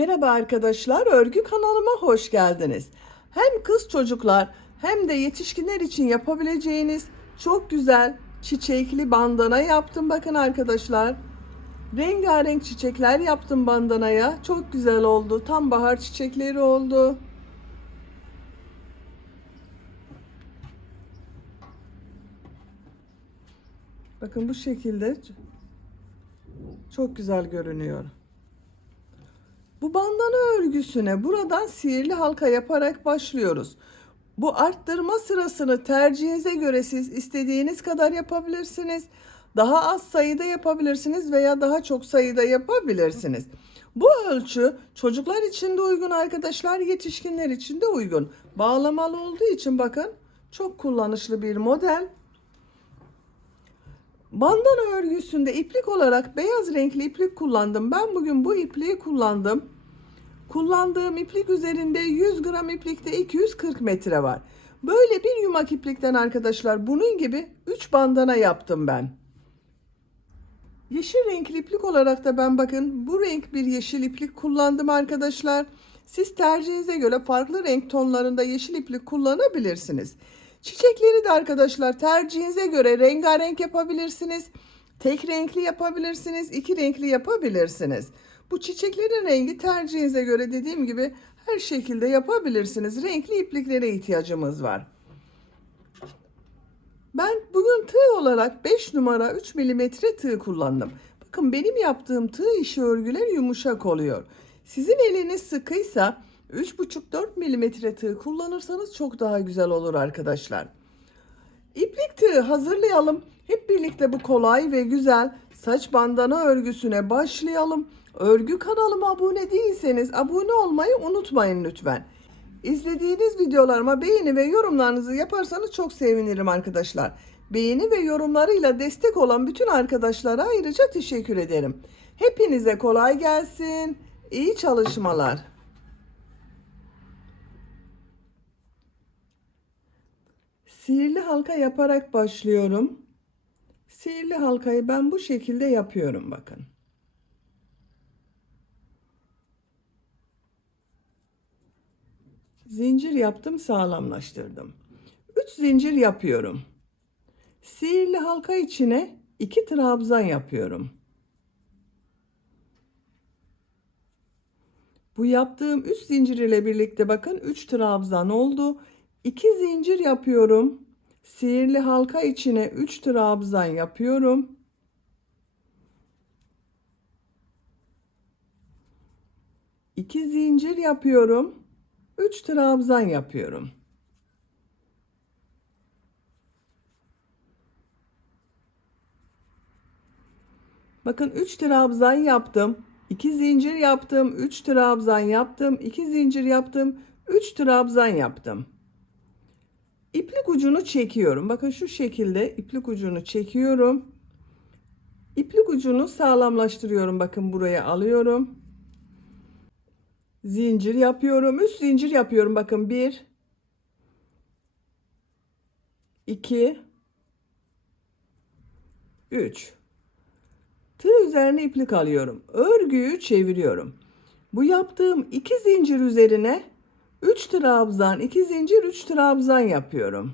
Merhaba arkadaşlar, örgü kanalıma hoş geldiniz. Hem kız çocuklar hem de yetişkinler için yapabileceğiniz çok güzel çiçekli bandana yaptım. Bakın arkadaşlar, rengarenk çiçekler yaptım bandanaya. Çok güzel oldu. Tam bahar çiçekleri oldu. Bakın bu şekilde çok güzel görünüyor. Bu bandana örgüsüne buradan sihirli halka yaparak başlıyoruz. Bu arttırma sırasını tercihinize göre siz istediğiniz kadar yapabilirsiniz. Daha az sayıda yapabilirsiniz veya daha çok sayıda yapabilirsiniz. Bu ölçü çocuklar için de uygun arkadaşlar, yetişkinler için de uygun. Bağlamalı olduğu için bakın çok kullanışlı bir model. Bandana örgüsünde iplik olarak beyaz renkli iplik kullandım. Ben bugün bu ipliği kullandım. Kullandığım iplik üzerinde 100 gram iplikte 240 metre var. Böyle bir yumak iplikten arkadaşlar bunun gibi 3 bandana yaptım ben. Yeşil renkli iplik olarak da ben bakın bu renk bir yeşil iplik kullandım arkadaşlar. Siz tercihinize göre farklı renk tonlarında yeşil iplik kullanabilirsiniz. Çiçekleri de arkadaşlar tercihinize göre rengarenk yapabilirsiniz. Tek renkli yapabilirsiniz, iki renkli yapabilirsiniz. Bu çiçeklerin rengi tercihinize göre dediğim gibi her şekilde yapabilirsiniz. Renkli ipliklere ihtiyacımız var. Ben bugün tığ olarak 5 numara 3 milimetre tığ kullandım. Bakın benim yaptığım tığ işi örgüler yumuşak oluyor. Sizin eliniz sıkıysa 3,5-4 milimetre tığ kullanırsanız çok daha güzel olur arkadaşlar. İplik tığ hazırlayalım. Hep birlikte bu kolay ve güzel saç bandana örgüsüne başlayalım. Örgü kanalıma abone değilseniz abone olmayı unutmayın lütfen. İzlediğiniz videolarıma beğeni ve yorumlarınızı yaparsanız çok sevinirim arkadaşlar. Beğeni ve yorumlarıyla destek olan bütün arkadaşlara ayrıca teşekkür ederim. Hepinize kolay gelsin. İyi çalışmalar. Sihirli halka yaparak başlıyorum. Sihirli halkayı ben bu şekilde yapıyorum bakın. Zincir yaptım, sağlamlaştırdım. 3 zincir yapıyorum. Sihirli halka içine 2 trabzan yapıyorum. Bu yaptığım 3 zincir ile birlikte bakın 3 trabzan oldu. 2 zincir yapıyorum. Sihirli halka içine 3 trabzan yapıyorum. İki zincir yapıyorum. 3 trabzan yapıyorum. Bakın 3 trabzan yaptım. 2 zincir yaptım. 3 trabzan yaptım. 2 zincir yaptım. 3 trabzan yaptım. İplik ucunu çekiyorum. Bakın şu şekilde iplik ucunu çekiyorum. İplik ucunu sağlamlaştırıyorum. Bakın buraya alıyorum. Zincir yapıyorum. 3 zincir yapıyorum. Bakın 1 2 3. Tığ üzerine iplik alıyorum. Örgüyü çeviriyorum. Bu yaptığım 2 zincir üzerine 3 trabzan, 2 zincir, 3 trabzan yapıyorum.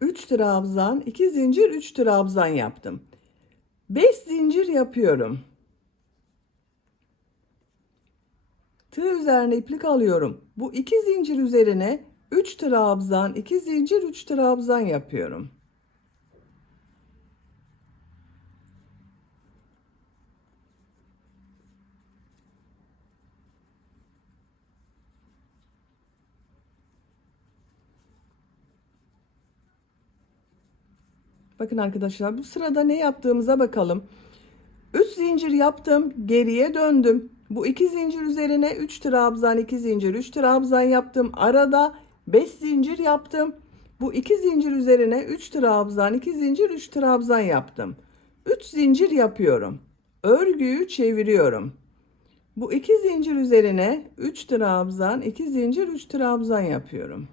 Üç trabzan, 2 zincir, 3 trabzan yaptım. 5 zincir yapıyorum. Tığ üzerine iplik alıyorum. Bu 2 zincir üzerine 3 trabzan, 2 zincir, 3 trabzan yapıyorum. Bakın arkadaşlar bu sırada ne yaptığımıza bakalım. 3 zincir yaptım, geriye döndüm. Bu 2 zincir üzerine 3 trabzan, 2 zincir, 3 trabzan yaptım. Arada 5 zincir yaptım. Bu 2 zincir üzerine 3 trabzan, 2 zincir, 3 trabzan yaptım. 3 zincir yapıyorum. Örgüyü çeviriyorum. Bu 2 zincir üzerine 3 trabzan, 2 zincir, 3 trabzan yapıyorum.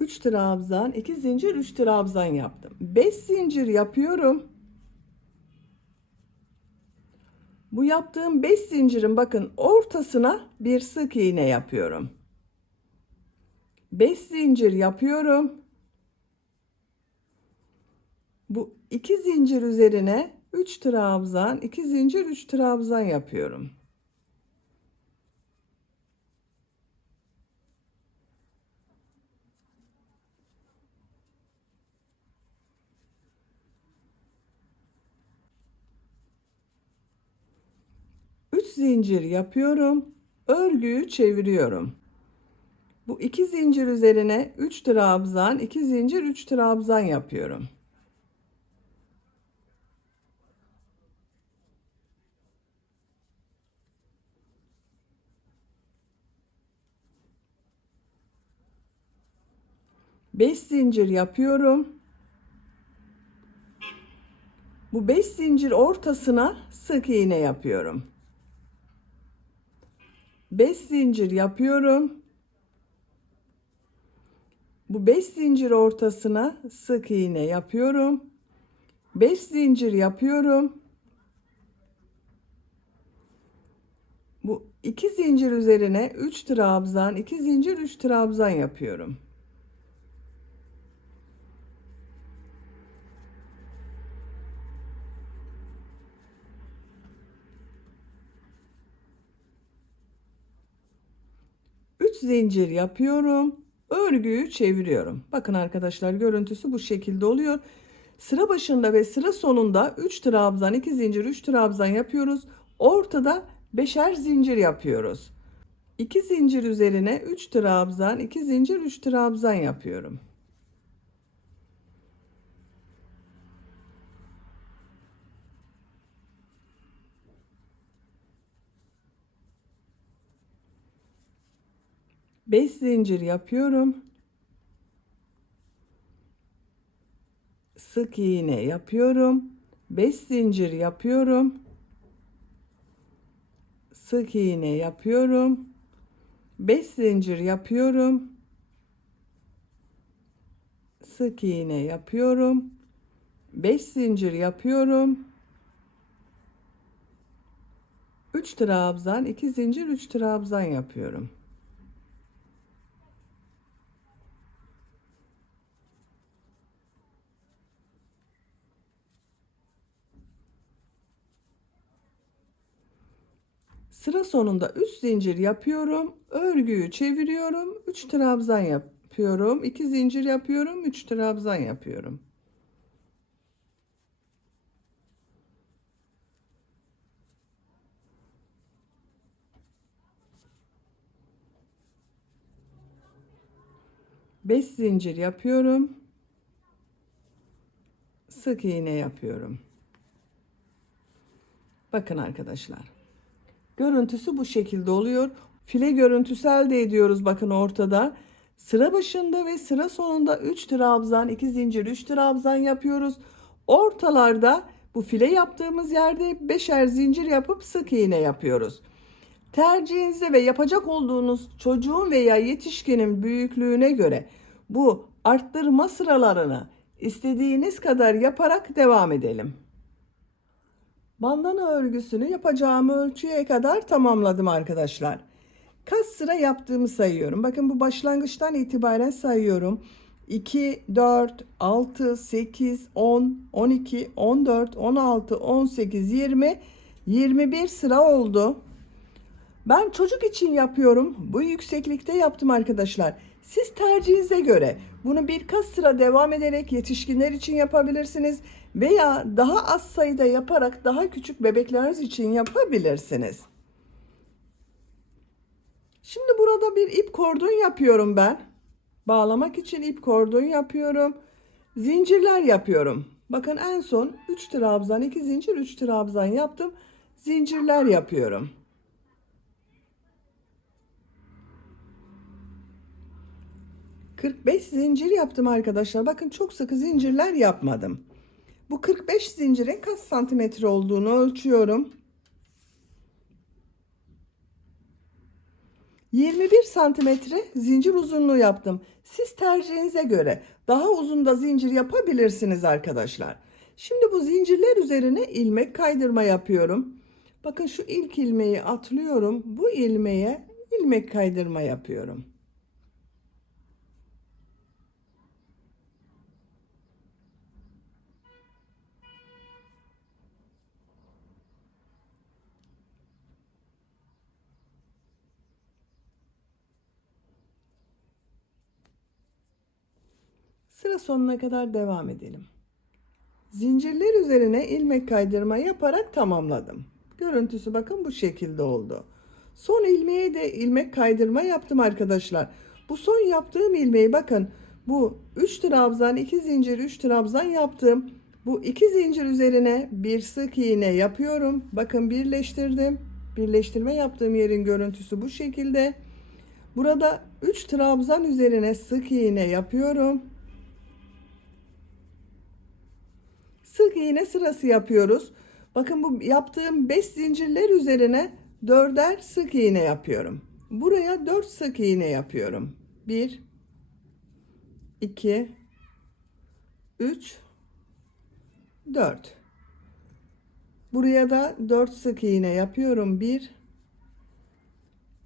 Üç trabzan, 2 zincir, 3 trabzan yaptım. 5 zincir yapıyorum. Bu yaptığım 5 zincirin bakın ortasına bir sık iğne yapıyorum. 5 zincir yapıyorum. Bu 2 zincir üzerine 3 trabzan, 2 zincir, 3 trabzan yapıyorum. Üç zincir yapıyorum. Örgüyü çeviriyorum. Bu 2 zincir üzerine 3 trabzan, 2 zincir, 3 trabzan yapıyorum. Beş zincir yapıyorum. Bu 5 zincir ortasına sık iğne yapıyorum. 5 zincir yapıyorum. Bu 5 zincir ortasına sık iğne yapıyorum. 5 zincir yapıyorum. Bu 2 zincir üzerine 3 trabzan, 2 zincir, 3 trabzan yapıyorum. Üç zincir yapıyorum. Örgüyü çeviriyorum. Bakın arkadaşlar görüntüsü bu şekilde oluyor. Sıra başında ve sıra sonunda 3 trabzan, 2 zincir, 3 trabzan yapıyoruz. Ortada beşer zincir yapıyoruz. 2 zincir üzerine 3 trabzan, 2 zincir, 3 trabzan yapıyorum. Beş zincir yapıyorum. Sık iğne yapıyorum. 5 zincir yapıyorum. Sık iğne yapıyorum. 5 zincir yapıyorum. Sık iğne yapıyorum. 5 zincir yapıyorum. 3 trabzan, 2 zincir, 3 trabzan yapıyorum. Sıra sonunda 3 zincir yapıyorum. Örgüyü çeviriyorum. 3 trabzan yapıyorum. 2 zincir yapıyorum. 3 trabzan yapıyorum. Beş zincir yapıyorum. Sık iğne yapıyorum. Bakın arkadaşlar. Görüntüsü bu şekilde oluyor. File görüntüsü elde ediyoruz bakın ortada. Sıra başında ve sıra sonunda 3 trabzan, 2 zincir, 3 trabzan yapıyoruz. Ortalarda bu file yaptığımız yerde beşer zincir yapıp sık iğne yapıyoruz. Tercihinize ve yapacak olduğunuz çocuğun veya yetişkinin büyüklüğüne göre bu arttırma sıralarını istediğiniz kadar yaparak devam edelim. Bandana örgüsünü yapacağım ölçüye kadar tamamladım arkadaşlar. Kaç sıra yaptığımı sayıyorum. Bakın bu başlangıçtan itibaren sayıyorum. 2, 4, 6, 8, 10, 12, 14, 16, 18, 20, 21 sıra oldu. Ben çocuk için yapıyorum. Bu yükseklikte yaptım arkadaşlar. Siz tercihinize göre bunu birkaç sıra devam ederek yetişkinler için yapabilirsiniz veya daha az sayıda yaparak daha küçük bebekleriniz için yapabilirsiniz. Şimdi burada bir ip kordon yapıyorum ben. bağlamak için ip kordon yapıyorum. Zincirler yapıyorum. Bakın en son 3 trabzan, 2 zincir, 3 trabzan yaptım. Zincirler yapıyorum. ...45 zincir yaptım arkadaşlar. Bakın çok sıkı zincirler yapmadım. Bu 45 zincirin kaç santimetre olduğunu ölçüyorum. 21 santimetre zincir uzunluğu yaptım. Siz tercihinize göre daha uzun da zincir yapabilirsiniz arkadaşlar. Şimdi bu zincirler üzerine ilmek kaydırma yapıyorum. Bakın şu ilk ilmeği atlıyorum. Bu ilmeğe ilmek kaydırma yapıyorum. Sıra sonuna kadar devam edelim. Zincirler üzerine ilmek kaydırma yaparak tamamladım. Görüntüsü bakın bu şekilde oldu. Son ilmeğe de ilmek kaydırma yaptım arkadaşlar. Bu son yaptığım ilmeği bakın, bu 3 trabzan, 2 zincir, 3 trabzan yaptım. Bu 2 zincir üzerine bir sık iğne yapıyorum. Bakın birleştirdim. Birleştirme yaptığım yerin görüntüsü bu şekilde. Burada 3 trabzan üzerine sık iğne yapıyorum. Sık iğne sırası yapıyoruz. Bakın bu yaptığım 5 zincirler üzerine 4'er sık iğne yapıyorum. Buraya 4 sık iğne yapıyorum. 1 2 3 4. Buraya da 4 sık iğne yapıyorum. 1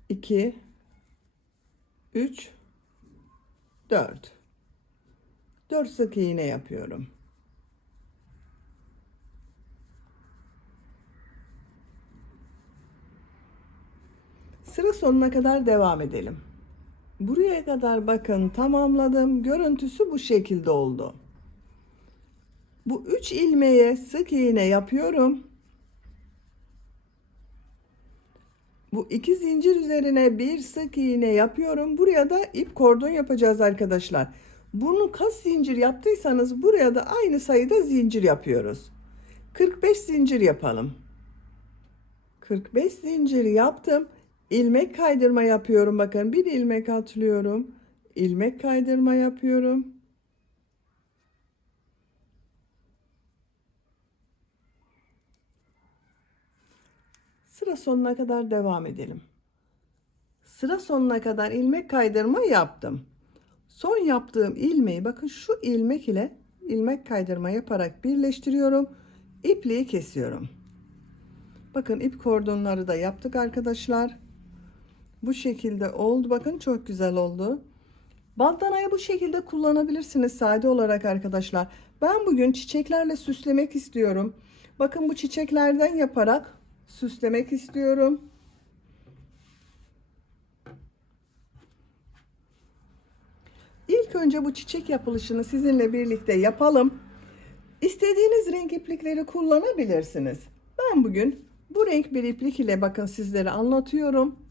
2 3 4. 4 sık iğne yapıyorum. Sıra sonuna kadar devam edelim. Buraya kadar bakın tamamladım. Görüntüsü bu şekilde oldu. Bu 3 ilmeğe sık iğne yapıyorum. Bu 2 zincir üzerine bir sık iğne yapıyorum. Buraya da ip kordon yapacağız arkadaşlar. Bunu kaç zincir yaptıysanız buraya da aynı sayıda zincir yapıyoruz. 45 zincir yapalım. 45 zincir yaptım. İlmek kaydırma yapıyorum. Bakın bir ilmek atlıyorum. İlmek kaydırma yapıyorum. Sıra sonuna kadar devam edelim. Sıra sonuna kadar ilmek kaydırma yaptım. Son yaptığım ilmeği bakın şu ilmek ile ilmek kaydırma yaparak birleştiriyorum. İpliği kesiyorum. Bakın ip kordonları da yaptık arkadaşlar. Bu şekilde oldu. Bakın çok güzel oldu. Bandanayı bu şekilde kullanabilirsiniz sade olarak arkadaşlar. Ben bugün çiçeklerle süslemek istiyorum. Bakın bu çiçeklerden yaparak süslemek istiyorum. İlk önce bu çiçek yapılışını sizinle birlikte yapalım. İstediğiniz renk iplikleri kullanabilirsiniz. Ben bugün bu renk bir iplik ile bakın sizlere anlatıyorum.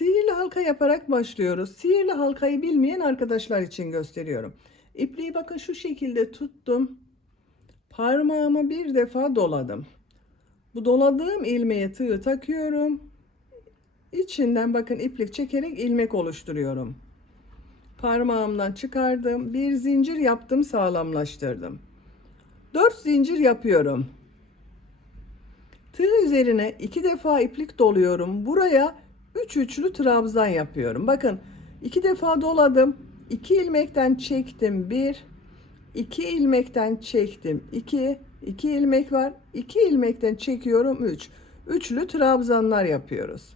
Sihirli halka yaparak başlıyoruz. Sihirli halkayı bilmeyen arkadaşlar için gösteriyorum. İpliği bakın şu şekilde tuttum. Parmağımı bir defa doladım. Bu doladığım ilmeğe tığ takıyorum. İçinden bakın iplik çekerek ilmek oluşturuyorum. Parmağımdan çıkardım. Bir zincir yaptım, sağlamlaştırdım. 4 zincir yapıyorum. Tığ üzerine 2 defa iplik doluyorum. Buraya 3 üçlü trabzan yapıyorum. Bakın 2 defa doladım. 2 ilmekten çektim. 1 2 ilmekten çektim. 2 2 ilmek var. 2 ilmekten çekiyorum. 3 üçlü trabzanlar yapıyoruz.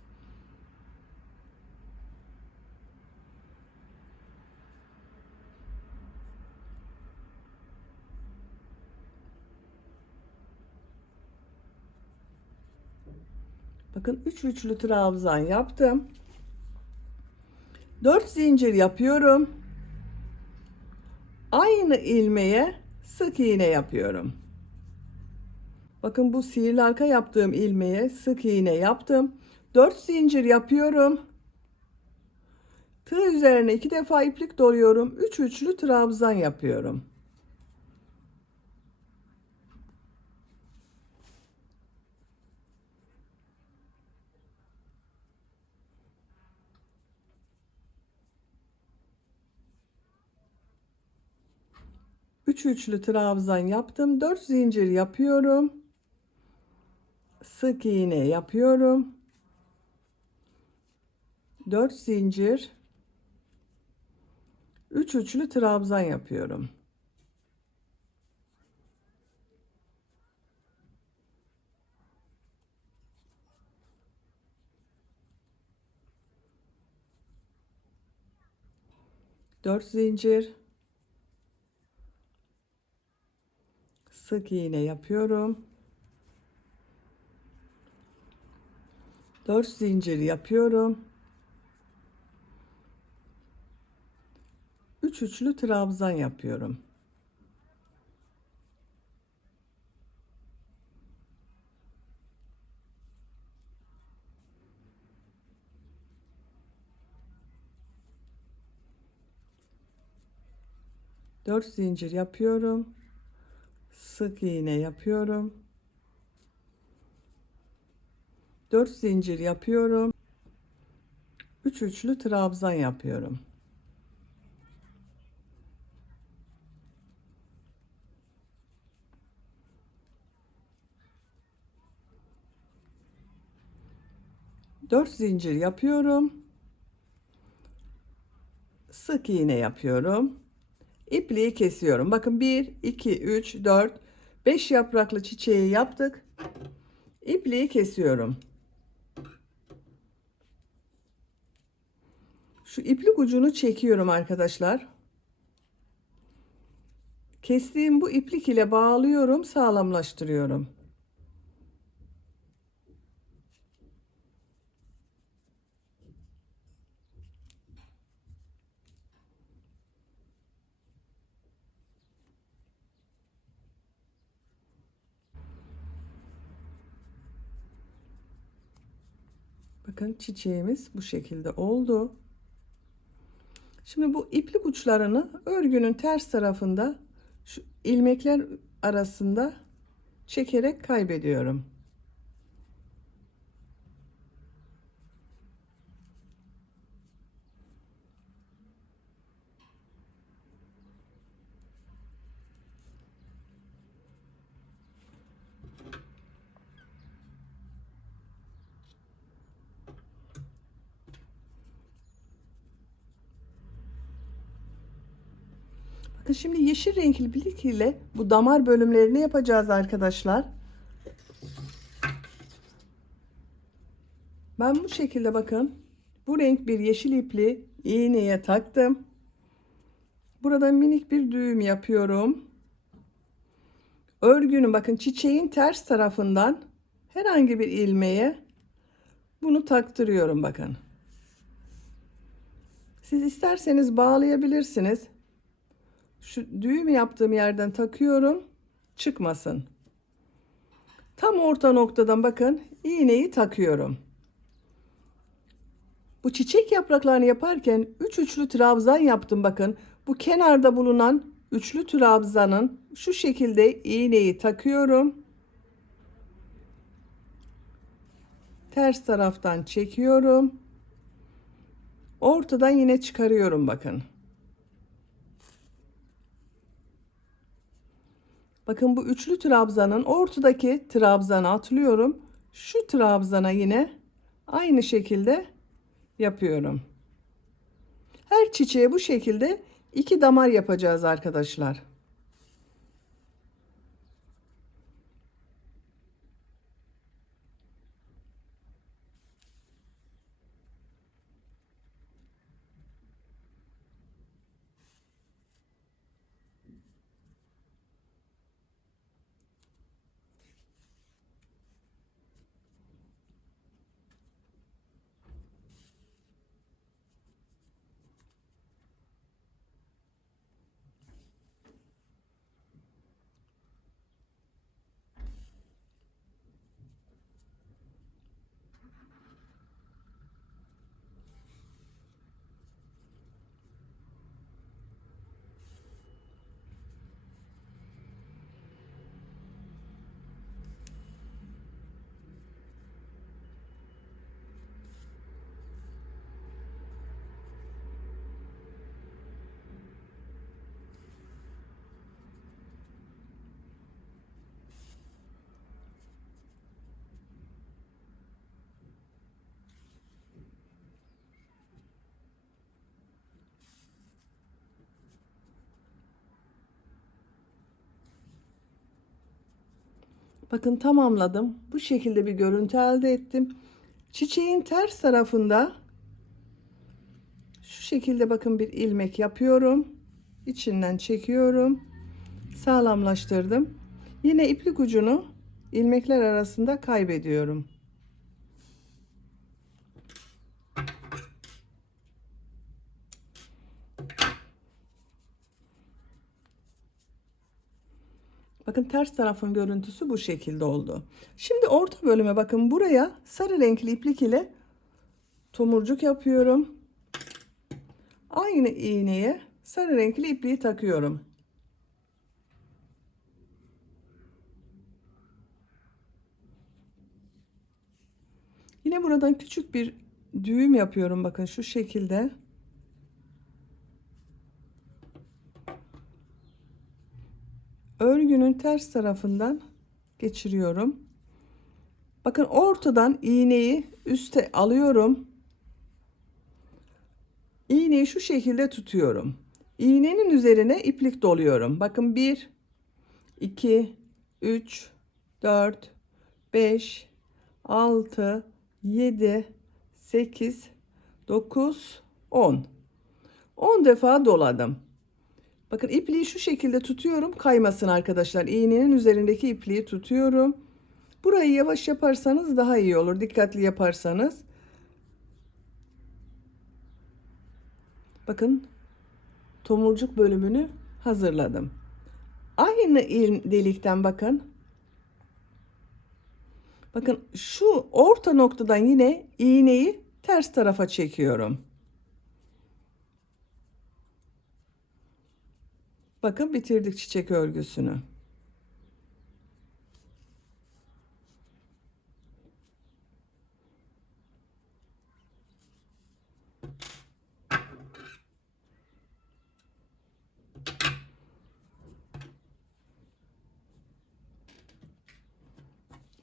Bakın 3 üçlü trabzan yaptım. 4 zincir yapıyorum. Aynı ilmeğe sık iğne yapıyorum. Bakın bu sihirli halka yaptığım ilmeğe sık iğne yaptım. 4 zincir yapıyorum. Tığ üzerine 2 defa iplik doluyorum. 3 üçlü trabzan yapıyorum. Üç üçlü trabzan yaptım. 4 zincir yapıyorum. Sık iğne yapıyorum. 4 zincir. 3 üçlü trabzan yapıyorum. Dört zincir, sık iğne yapıyorum. 4 zincir yapıyorum. 3 üçlü trabzan yapıyorum. Dört zincir yapıyorum. Sık iğne yapıyorum. 4 zincir yapıyorum. 3 üçlü trabzan yapıyorum. Dört zincir yapıyorum. Sık iğne yapıyorum. İpliği kesiyorum. Bakın 1, 2, 3, 4, 5 yapraklı çiçeği yaptık. İpliği kesiyorum. Şu iplik ucunu çekiyorum arkadaşlar. Kestiğim bu iplik ile bağlıyorum, sağlamlaştırıyorum. Bakın çiçeğimiz bu şekilde oldu. Şimdi bu iplik uçlarını örgünün ters tarafında şu ilmekler arasında çekerek kaybediyorum. Bakın şimdi yeşil renkli iplik ile bu damar bölümlerini yapacağız arkadaşlar. Ben bu şekilde bakın bu renk bir yeşil ipliği iğneye taktım. Burada minik bir düğüm yapıyorum. Örgünün bakın çiçeğin ters tarafından herhangi bir ilmeğe bunu taktırıyorum bakın. Siz isterseniz bağlayabilirsiniz. Şu düğüm yaptığım yerden takıyorum. Çıkmasın. Tam orta noktadan bakın iğneyi takıyorum. Bu çiçek yapraklarını yaparken 3 üçlü trabzan yaptım bakın. Bu kenarda bulunan üçlü trabzanın şu şekilde iğneyi takıyorum. Ters taraftan çekiyorum. Ortadan yine çıkarıyorum bakın. Bakın bu üçlü trabzanın ortadaki trabzana atlıyorum. Şu trabzana yine aynı şekilde yapıyorum. Her çiçeğe bu şekilde 2 damar yapacağız arkadaşlar. Bakın tamamladım. Bu şekilde bir görüntü elde ettim. Çiçeğin ters tarafında şu şekilde bakın bir ilmek yapıyorum. İçinden çekiyorum. Sağlamlaştırdım. Yine iplik ucunu ilmekler arasında kaybediyorum. Bakın ters tarafın görüntüsü bu şekilde oldu. Şimdi orta bölüme bakın, buraya sarı renkli iplik ile tomurcuk yapıyorum. Aynı iğneye sarı renkli ipliği takıyorum. Yine buradan küçük bir düğüm yapıyorum, bakın şu şekilde. Örgünün ters tarafından geçiriyorum. Bakın ortadan iğneyi üste alıyorum. İğneyi şu şekilde tutuyorum. İğnenin üzerine iplik doluyorum. Bakın 1, 2, 3, 4, 5, 6, 7, 8, 9, 10. 10 defa doladım. Bakın ipliği şu şekilde tutuyorum, kaymasın arkadaşlar. İğnenin üzerindeki ipliği tutuyorum. Burayı yavaş yaparsanız daha iyi olur. Dikkatli yaparsanız. Bakın tomurcuk bölümünü hazırladım. Aynı delikten bakın. Bakın şu orta noktadan yine iğneyi ters tarafa çekiyorum. Bakın bitirdik çiçek örgüsünü.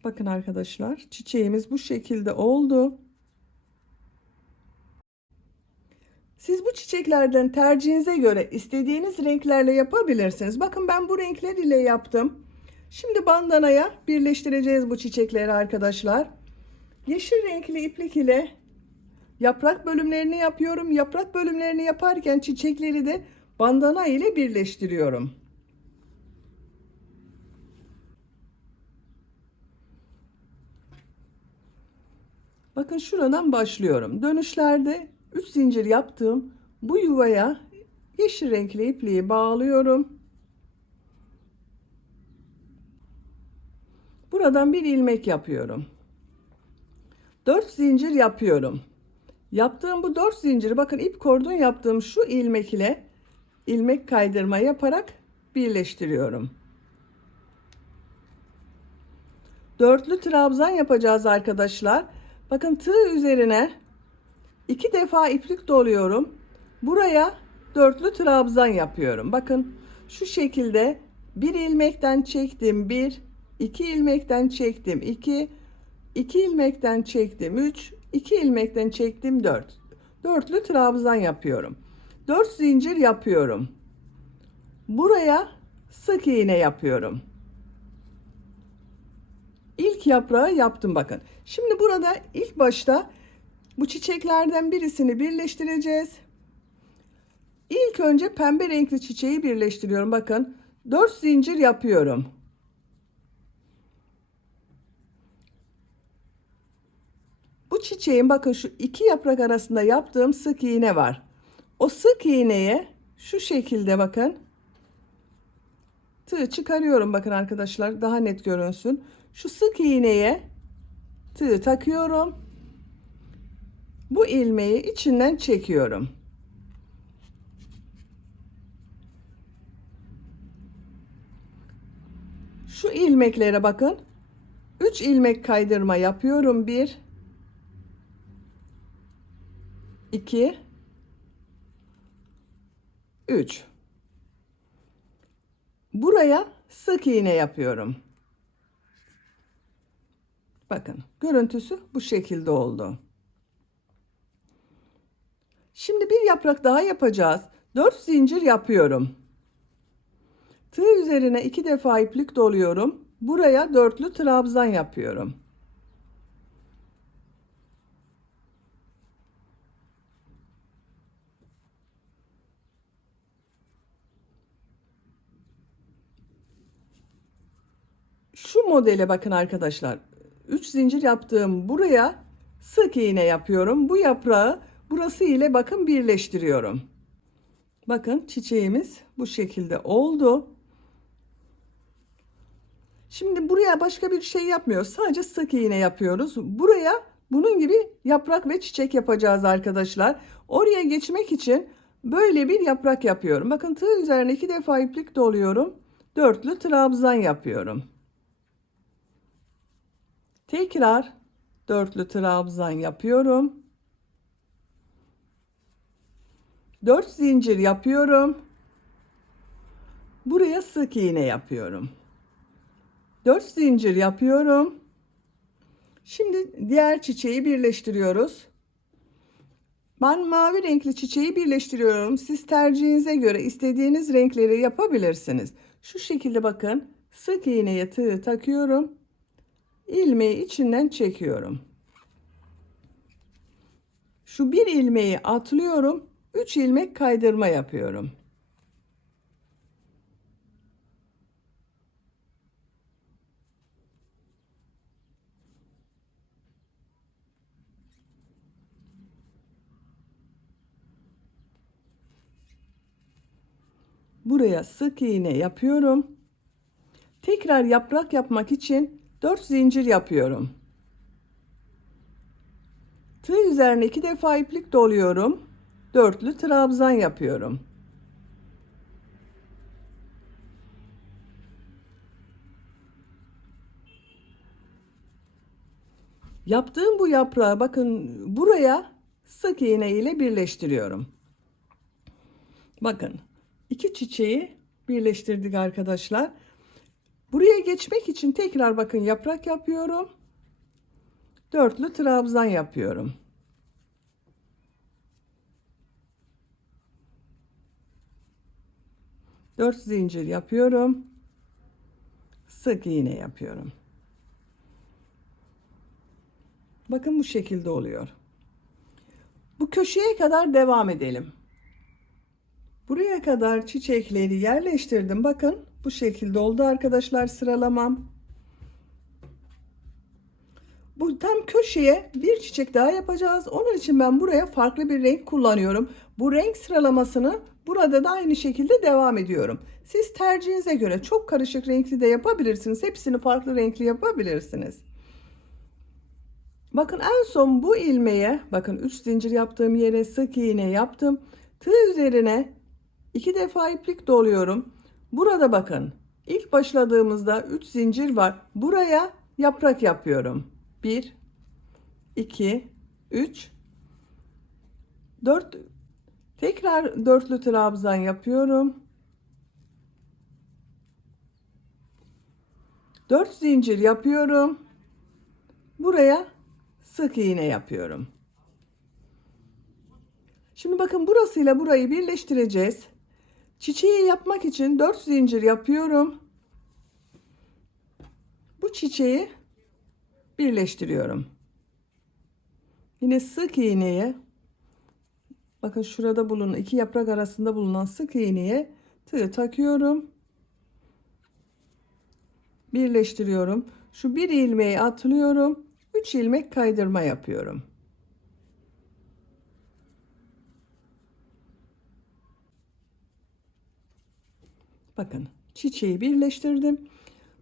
Bakın arkadaşlar, çiçeğimiz bu şekilde oldu. Siz bu çiçeklerden tercihinize göre istediğiniz renklerle yapabilirsiniz. Bakın ben bu renkler ile yaptım. Şimdi bandanaya birleştireceğiz bu çiçekleri arkadaşlar. Yeşil renkli iplik ile yaprak bölümlerini yapıyorum. Yaprak bölümlerini yaparken çiçekleri de bandana ile birleştiriyorum. Bakın şuradan başlıyorum. Dönüşlerde 3 zincir yaptığım bu yuvaya yeşil renkli ipliği bağlıyorum. Buradan bir ilmek yapıyorum. 4 zincir yapıyorum. Yaptığım bu 4 zinciri bakın ip kordon yaptığım şu ilmek ile ilmek kaydırma yaparak birleştiriyorum. Dörtlü trabzan yapacağız arkadaşlar. Bakın tığ üzerine 2 defa iplik doluyorum. Buraya dörtlü trabzan yapıyorum. Bakın şu şekilde bir ilmekten çektim 1, 2 ilmekten çektim 2, 2 ilmekten çektim 3, 2 ilmekten çektim 4. Dörtlü trabzan yapıyorum. 4 zincir yapıyorum. Buraya sık iğne yapıyorum. İlk yaprağı yaptım bakın. Şimdi burada ilk başta bu çiçeklerden birisini birleştireceğiz. İlk önce pembe renkli çiçeği birleştiriyorum. Bakın 4 zincir yapıyorum. Bu çiçeğin bakın şu iki yaprak arasında yaptığım sık iğne var. O sık iğneye şu şekilde bakın tığ çıkarıyorum, bakın arkadaşlar daha net görünsün. Şu sık iğneye tığ takıyorum. Bu ilmeği içinden çekiyorum. Şu ilmeklere bakın. 3 ilmek kaydırma yapıyorum. 1 2 3. Buraya sık iğne yapıyorum. Bakın görüntüsü bu şekilde oldu. Şimdi bir yaprak daha yapacağız. 4 zincir yapıyorum. Tığ üzerine 2 defa iplik doluyorum. Buraya dörtlü trabzan yapıyorum. Şu modele bakın arkadaşlar. 3 zincir yaptığım buraya sık iğne yapıyorum. Bu yaprağı burası ile bakın birleştiriyorum. Bakın çiçeğimiz bu şekilde oldu. Şimdi buraya başka bir şey yapmıyoruz. Sadece sık iğne yapıyoruz. Buraya bunun gibi yaprak ve çiçek yapacağız arkadaşlar. Oraya geçmek için böyle bir yaprak yapıyorum. Bakın tığ üzerine 2 defa iplik doluyorum. Dörtlü trabzan yapıyorum. Tekrar dörtlü trabzan yapıyorum. 4 zincir yapıyorum. Buraya sık iğne yapıyorum. 4 zincir yapıyorum. Şimdi diğer çiçeği birleştiriyoruz. Ben mavi renkli çiçeği birleştiriyorum. Siz tercihinize göre istediğiniz renkleri yapabilirsiniz. Şu şekilde bakın. Sık iğneye tığ takıyorum. İlmeği içinden çekiyorum. Şu bir ilmeği atlıyorum. 3 ilmek kaydırma yapıyorum. Buraya sık iğne yapıyorum. Tekrar yaprak yapmak için 4 zincir yapıyorum. Tığ üzerine 2 defa iplik doluyorum. Dörtlü trabzan yapıyorum. Yaptığım bu yaprağı bakın buraya sık iğne ile birleştiriyorum. Bakın iki çiçeği birleştirdik arkadaşlar. Buraya geçmek için tekrar bakın yaprak yapıyorum. Dörtlü trabzan yapıyorum. Dört zincir yapıyorum. Sık iğne yapıyorum. Bakın bu şekilde oluyor. Bu köşeye kadar devam edelim. Buraya kadar çiçekleri yerleştirdim. Bakın bu şekilde oldu arkadaşlar sıralamam. Bu tam köşeye bir çiçek daha yapacağız. Onun için ben buraya farklı bir renk kullanıyorum. Bu renk sıralamasını burada da aynı şekilde devam ediyorum. Siz tercihinize göre çok karışık renkli de yapabilirsiniz. Hepsini farklı renkli yapabilirsiniz. Bakın en son bu ilmeğe bakın 3 zincir yaptığım yere sık iğne yaptım. Tığ üzerine 2 defa iplik doluyorum. Burada bakın ilk başladığımızda 3 zincir var. Buraya yaprak yapıyorum. 1 2 3 4 tekrar dörtlü trabzan yapıyorum. 4 zincir yapıyorum. Buraya sık iğne yapıyorum. Şimdi bakın burasıyla burayı birleştireceğiz. Çiçeği yapmak için 4 zincir yapıyorum. Bu çiçeği birleştiriyorum. Yine sık iğneye bakın şurada bulunan iki yaprak arasında bulunan sık iğneye tığ takıyorum. Birleştiriyorum. Şu bir ilmeği atlıyorum. 3 ilmek kaydırma yapıyorum. Bakın çiçeği birleştirdim.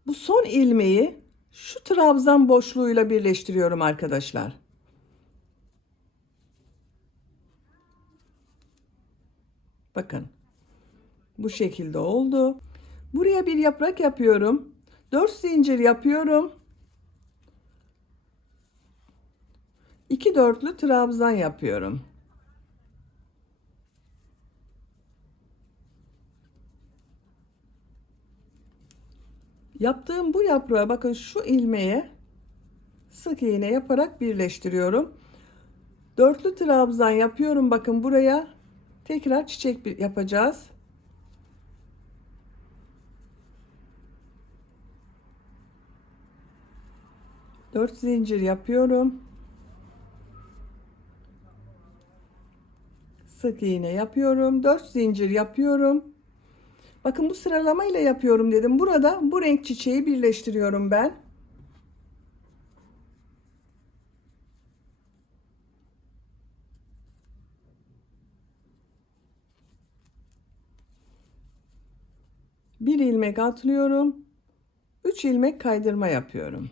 Bu son ilmeği şu trabzan boşluğuyla birleştiriyorum arkadaşlar. Bakın bu şekilde oldu. Buraya bir yaprak yapıyorum. 4 zincir yapıyorum. 2 dörtlü trabzan yapıyorum. Yaptığım bu yaprağı bakın şu ilmeğe sık iğne yaparak birleştiriyorum. Dörtlü trabzan yapıyorum. Bakın buraya tekrar çiçek yapacağız. 4 zincir yapıyorum. Sık iğne yapıyorum. 4 zincir yapıyorum. Bakın bu sıralamayla yapıyorum dedim. Burada bu renk çiçeği birleştiriyorum ben. Bir ilmek atlıyorum. 3 ilmek kaydırma yapıyorum.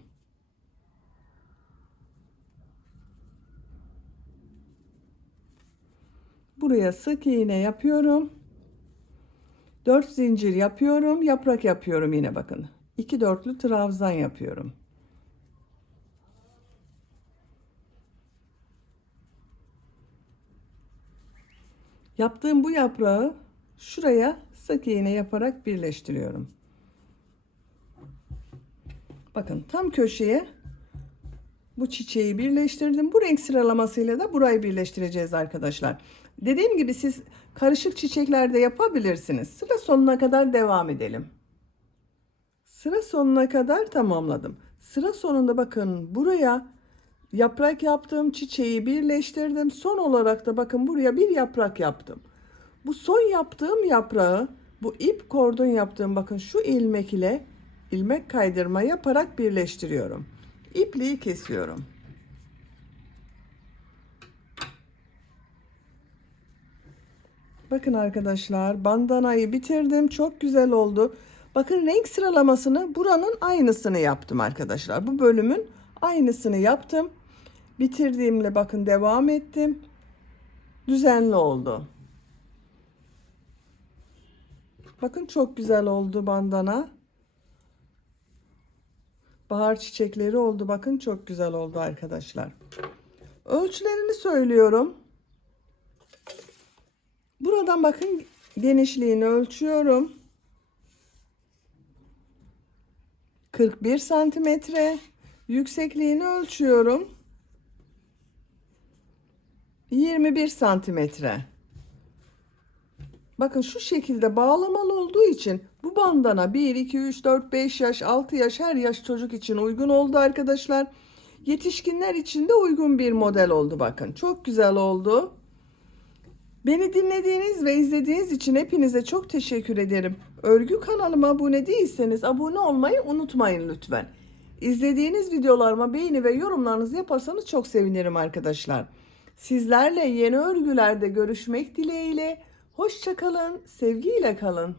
Buraya sık iğne yapıyorum. 4 zincir yapıyorum. Yaprak yapıyorum yine bakın. 2 dörtlü trabzan yapıyorum. Yaptığım bu yaprağı şuraya sık iğne yaparak birleştiriyorum. Bakın tam köşeye bu çiçeği birleştirdim. Bu renk sıralamasıyla da burayı birleştireceğiz arkadaşlar. Dediğim gibi siz karışık çiçeklerde yapabilirsiniz. Sıra sonuna kadar devam edelim. Sıra sonuna kadar tamamladım. Sıra sonunda bakın buraya yaprak yaptım, çiçeği birleştirdim. Son olarak da bakın buraya bir yaprak yaptım. Bu son yaptığım yaprağı bu ip kordon yaptığım bakın şu ilmek ile ilmek kaydırma yaparak birleştiriyorum. İpliği kesiyorum. Bakın arkadaşlar bandanayı bitirdim. Çok güzel oldu. Bakın renk sıralamasını buranın aynısını yaptım arkadaşlar. Bu bölümün aynısını yaptım. Bitirdiğimle bakın devam ettim. Düzenli oldu. Bakın çok güzel oldu bandana. Bahar çiçekleri oldu. Bakın çok güzel oldu arkadaşlar. Ölçülerini söylüyorum. Buradan bakın genişliğini ölçüyorum. 41 santimetre. Yüksekliğini ölçüyorum. 21 santimetre. Bakın şu şekilde bağlamalı olduğu için bu bandana 1, 2, 3, 4, 5 yaş, 6 yaş her yaş çocuk için uygun oldu arkadaşlar. Yetişkinler için de uygun bir model oldu bakın. Çok güzel oldu. Beni dinlediğiniz ve izlediğiniz için hepinize çok teşekkür ederim. Örgü kanalıma abone değilseniz abone olmayı unutmayın lütfen. İzlediğiniz videolarıma beğeni ve yorumlarınızı yaparsanız çok sevinirim arkadaşlar. Sizlerle yeni örgülerde görüşmek dileğiyle. Hoşça kalın, sevgiyle kalın.